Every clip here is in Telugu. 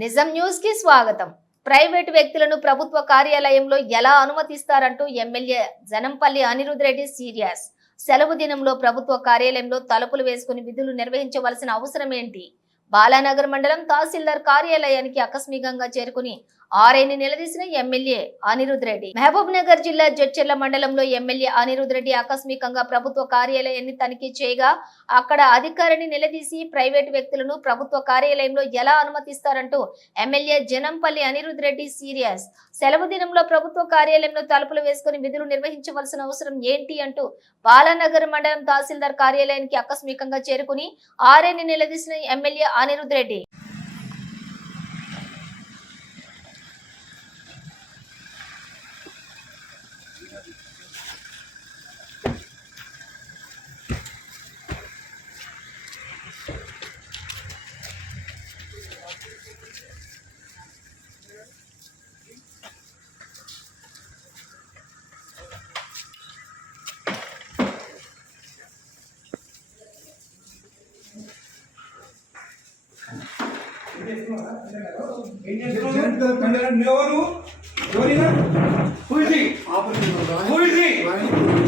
నిజం న్యూస్ కి స్వాగతం. ప్రైవేటు వ్యక్తులను ప్రభుత్వ కార్యాలయంలో ఎలా అనుమతిస్తారంటూ ఎమ్మెల్యే జనంపల్లి అనిరుద్ రెడ్డి సీరియస్. సెలవు దినంలో ప్రభుత్వ కార్యాలయంలో తలుపులు వేసుకుని విధులు నిర్వహించవలసిన అవసరం ఏంటి? బాలానగర్ మండలం తహసీల్దార్ కార్యాలయానికి ఆకస్మికంగా చేరుకుని ఆర్ఐని నిలదీసిన ఎమ్మెల్యే అనిరుద్ రెడ్డి. మహబూబ్ నగర్ జిల్లా జడ్చెర్ల మండలంలో ఎమ్మెల్యే అనిరుద్ రెడ్డి ఆకస్మికంగా ప్రభుత్వ కార్యాలయాన్ని తనిఖీ చేయగా అక్కడ అధికారిని నిలదీసి ప్రైవేటు వ్యక్తులను ప్రభుత్వ కార్యాలయంలో ఎలా అనుమతిస్తారంటూ ఎమ్మెల్యే జనంపల్లి అనిరుద్ రెడ్డి సీరియస్. సెలవు దినంలో ప్రభుత్వ కార్యాలయంలో తలుపులు వేసుకుని విధులు నిర్వహించవలసిన అవసరం ఏంటి అంటూ బాలానగర్ మండలం తహసీల్దార్ కార్యాలయానికి ఆకస్మికంగా చేరుకుని ఆర్ఐని నిలదీసిన ఎమ్మెల్యే అనిరుద్ రెడ్డి.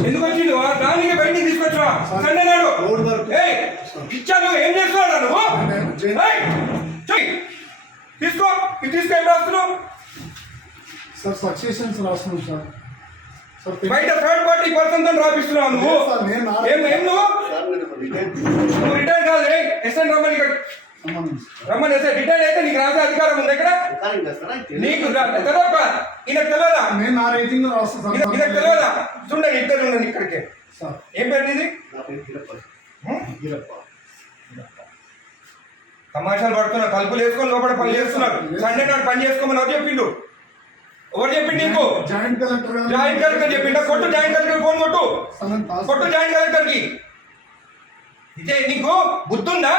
ఎందుకు వచ్చిండు దానికి బయటికి తీసుకొచ్చా సండే నాడు ఇచ్చాను. ఏం చేస్తున్నాడు నువ్వు? తీసుకో ఇది తీసుకో. ఏం రాస్తున్నావు సార్? సక్సెషన్స్ రాస్తున్నాం సార్. బయట థర్డ్ పార్టీ పర్సన్ తో రాపిస్తున్నావు నువ్వు. ఏం నువ్వు రిటైర్ కాదు. ఎస్ఎన్ రమ్మని రమ్మని ఎస్ఐ రిటైర్ అయితే నీకు రాసే అధికారం ఉంది ఇక్కడ. నీకు తెలియదా? ఈయనకు తెలియదా? ఈయనకు తెలియదా? చూడండి ఇద్దరు ఉండండి ఇక్కడికి. ఏం పేరు నీది? తమాషాలు పడుతున్నా. తలుపులు వేసుకొని లోపల పని చేస్తున్నారు. సండే నాడు పని చేసుకోమని ఎవరు చెప్పిండు? ఎవరు చెప్పిండు నీకు? జాయింట్ కలెక్టర్ చెప్పిండు. కొట్టు జాయింట్ కలెక్టర్ ఫోన్ కొట్టు. కొట్టు జాయింట్ కలెక్టర్ కి. ఇదే నీకు బుద్ధుందా?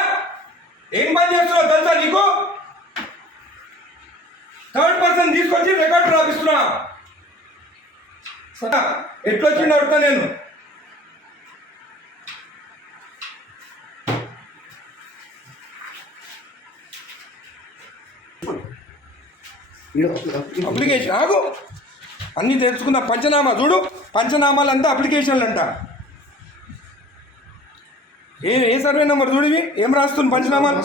ఏం పని చేస్తున్నావు తెలుసా నీకు? థర్డ్ పర్సన్ తీసుకొచ్చి రికార్డు రాపిస్తున్నా. ఎట్లొచ్చిండు అడుగుతా నేను. అప్లికేషన్ ఆగు. అన్నీ తెలుసుకున్న పంచనామా చూడు. పంచనామాలంతా అప్లికేషన్లు అంట. ఏ సర్వే నెంబర్ చూడివి? ఏం రాస్తుంది పంచనామాలు?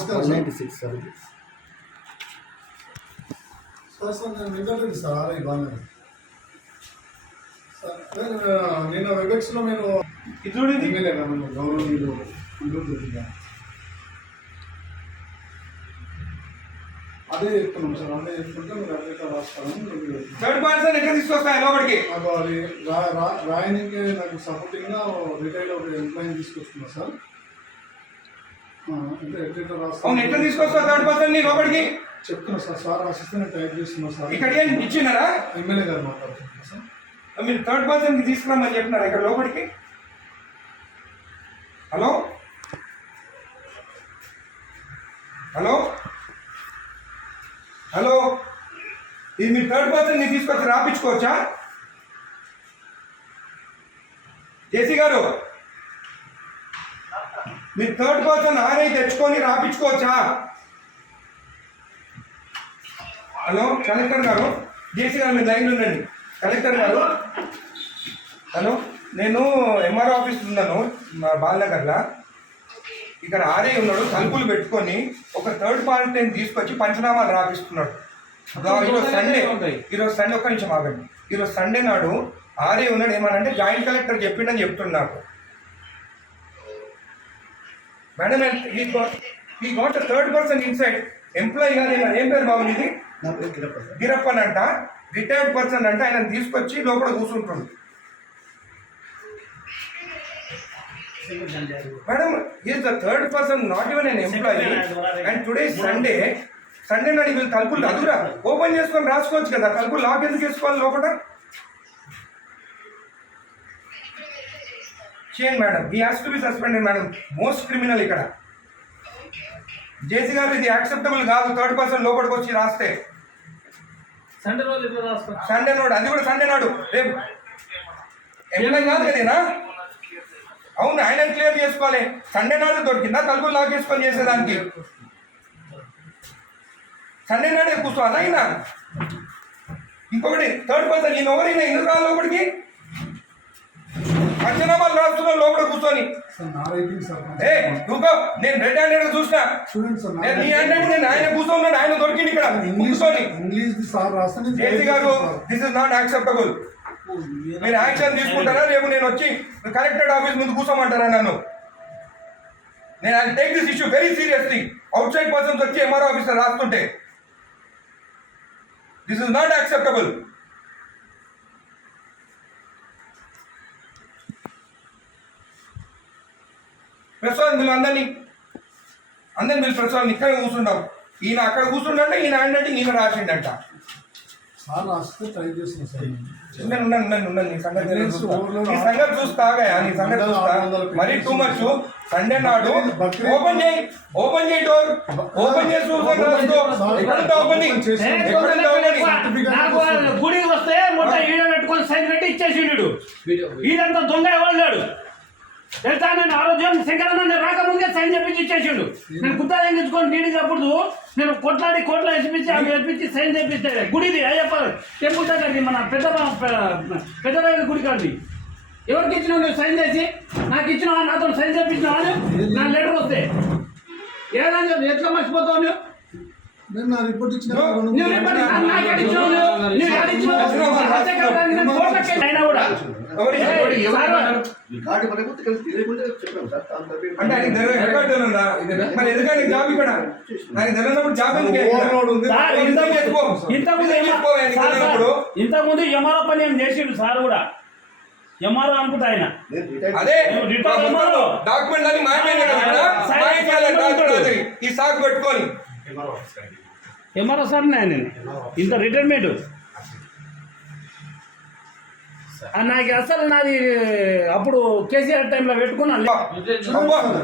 నేను వెబెక్స్లో నేను గౌరవనీయులు అదే చెప్తున్నాం సార్. అదే చెప్తుంటే మీరు అట్లా రాస్తాను. థర్డ్ పర్సన్ ఎక్కడ తీసుకొస్తాయి లోపలికి? రాయనికి నాకు సపోర్టింగ్గా రిటైల్ ఒక ఎంప్లాయీని తీసుకొస్తున్నా సార్. అవును, ఎట్లా తీసుకొస్తా థర్డ్ పర్సన్ ని లోపలికి? చెప్తున్నా సార్. సార్ రాసిస్తే నేను టైప్ చేస్తున్నా సార్. ఇక్కడ ఏం ఇచ్చినారా? ఎమ్మెల్యే గారు మాట్లాడుతున్నా సార్. మీరు థర్డ్ పర్సన్ కి తీసుకురామని చెప్పినారా ఇక్కడ లోపలికి? హలో హలో హలో, ఇది మీరు థర్డ్ పర్సన్ ని తీసుకొచ్చి రాపించుకోవచ్చా? జేసీ గారు, మీరు థర్డ్ పర్సన్ ఆర్ఐ తెచ్చుకొని రాపించుకోవచ్చా? హలో కలెక్టర్ గారు, జేసీ గారు మీరు లైన్లో ఉండండి. కలెక్టర్ గారు, హలో, నేను ఎంఆర్ఓ ఆఫీస్ ఉన్నాను మా బాలనగర్లో. ఇక్కడ ఆర్ఐ ఉన్నాడు. తలుపులు పెట్టుకొని ఒక థర్డ్ పార్టీని తీసుకొచ్చి పంచనామాలు రాపిస్తున్నాడు. ఈరోజు సండే ఒక్క నిమిషం ఆగండి. ఈరోజు సండే నాడు ఆర్ఐ ఉన్నాడు. ఏమనంటే జాయింట్ కలెక్టర్ చెప్పిండని చెప్తున్నాడు. మేడం ఈ got third person inside employee కాదు. ఏం పేరు బాబు ఇది? గిరప్పన్ అంట. రిటైర్డ్ పర్సన్ అంటే ఆయన తీసుకొచ్చి లోపల కూర్చుంటుంది. Madam is the third person, not even n employee. And today Sunday నాడు వీళ్ళు తలుపులు అదురా ఓపెన్ చేసుకొని రాసుకోవచ్చు కదా. తలుపులు లాక్ ఎందుకు వేసుకోవాలి లోపల? చేయండి మేడం. ఈ has to be suspended madam. Most criminal ఇక్కడ. జేసీ గారు ఇది యాక్సెప్టబుల్ కాదు. థర్డ్ పర్సన్ లోపలికి వచ్చి రాస్తే సండే నాడు, అది కూడా సండే నాడు. రేపు ఎంప్లాయీ కాదు కదేనా? అవును, ఆయన క్లియర్ చేసుకోవాలి. సండే నాడు దొరికిందా తలుపులు లాక్ చేసుకొని చేసేదానికి? సండే నాడే కూర్చోవాలా అయినా ఇంకొకటి థర్డ్ పర్సన్ ఈయన ఎవరైనా ఎందుకు రాలి లోపలికి పంచనామాలు రాస్తున్నాను లోపల కూర్చొని సార్ నా రైటింగ్ సార్ ఏ నువ్వు నేను రెడ్ హ్యాండెడ్ చూసిన చూడండి సార్ నేను నీ హ్యాండెడ్ నేను ఆయన కూర్చోన్నాడు ఆయన దొరికింది ఇక్కడ కూర్చొని ఇంగ్లీష్ సార్ రాస్తే జేసీ గారు దిస్ ఇస్ నాట్ యాక్సెప్టబుల్ మీరు యాక్షన్ తీసుకుంటారా రేపు నేను వచ్చి కలెక్టరేట్ ఆఫీస్ ముందు కూర్చోమంటారా నన్ను నేను I take this issue very seriously outside persons వచ్చి ఎంఆర్ఓ ఆఫీసర్ రాస్తుంటే this is not acceptable Prasad మీరు అందరినీ మీరు ప్రసాద్ ఇక్కడ కూర్చుంటాం ఈయన అక్కడ కూర్చుండంటే ఈయన ఏంటంటే ఈయన రాసిండంట సార్ రాస్తే ట్రై చేస్తున్నాను సార్ ఉండండి నీ సంగతి చూస్తాగా నీ సంగతి చూస్తా మరీ టూ మచ్ సండే నాడు ఓపెన్ చేయి డోర్ ఓపెన్ చేసి ఎక్కడుంటే ఓపెనింగ్ గుడికి వస్తే మొత్తం ఈడ పెట్టుకొని సైన్ పెట్టి ఇచ్చేసిండు ఈడంతా దొంగ ఎవరు తెలుసా నేను ఆరోగ్యం శంకరన్న రాకముందే సైన్ చెప్పించి ఇచ్చేసిండు నేను గుత్తా తెంగించుకొని నీడికి అప్పుడు నేను కొట్లాడి కోట్ల ఎప్పించి సైన్ చేపిస్తే గుడిది అయ్యప్ప టెంపుల్ దగ్గరది మన పెద్ద గుడి కాదు ఎవరికి ఇచ్చినావు నువ్వు సైన్ చేసి నాకు ఇచ్చినావా నాతో సైన్ చేపించినావా నా లెటర్ వస్తే ఏదని చెప్పి ఎట్లా మర్చిపోతావు నువ్వు నేను నా రిపోర్ట్ ఇచ్చిన అంటే ఆయన రికార్డు ఉందా మరి ఎందుకంటే జాబ్ ఇక్కడ ఆయన తెలియనప్పుడు జాబ్ ఇంతకుముందు ఎంఆర్ఓ పని ఏం చేసిండు సార్ కూడా ఎంఆర్ఓ అనుకుంటా ఆయన అదే డాక్యుమెంట్ అని మాయమైనా ఈ సాగు పెట్టుకొని ఎంఆర్ఓ సార్ నేను ఇంత రిటైర్మెంట్ నాకు అసలు నాది అప్పుడు కేసీఆర్ టైంలో పెట్టుకున్నాను.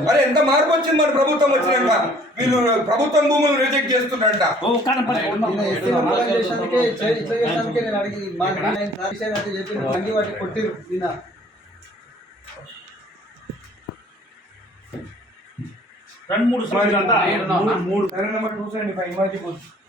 అరే ఎంత మార్పు వచ్చింది మన ప్రభుత్వం వచ్చినాక వీళ్ళు ప్రభుత్వం భూములు రిజెక్ట్ చేస్తున్నారంట. రెండు మూడు నెంబర్ 275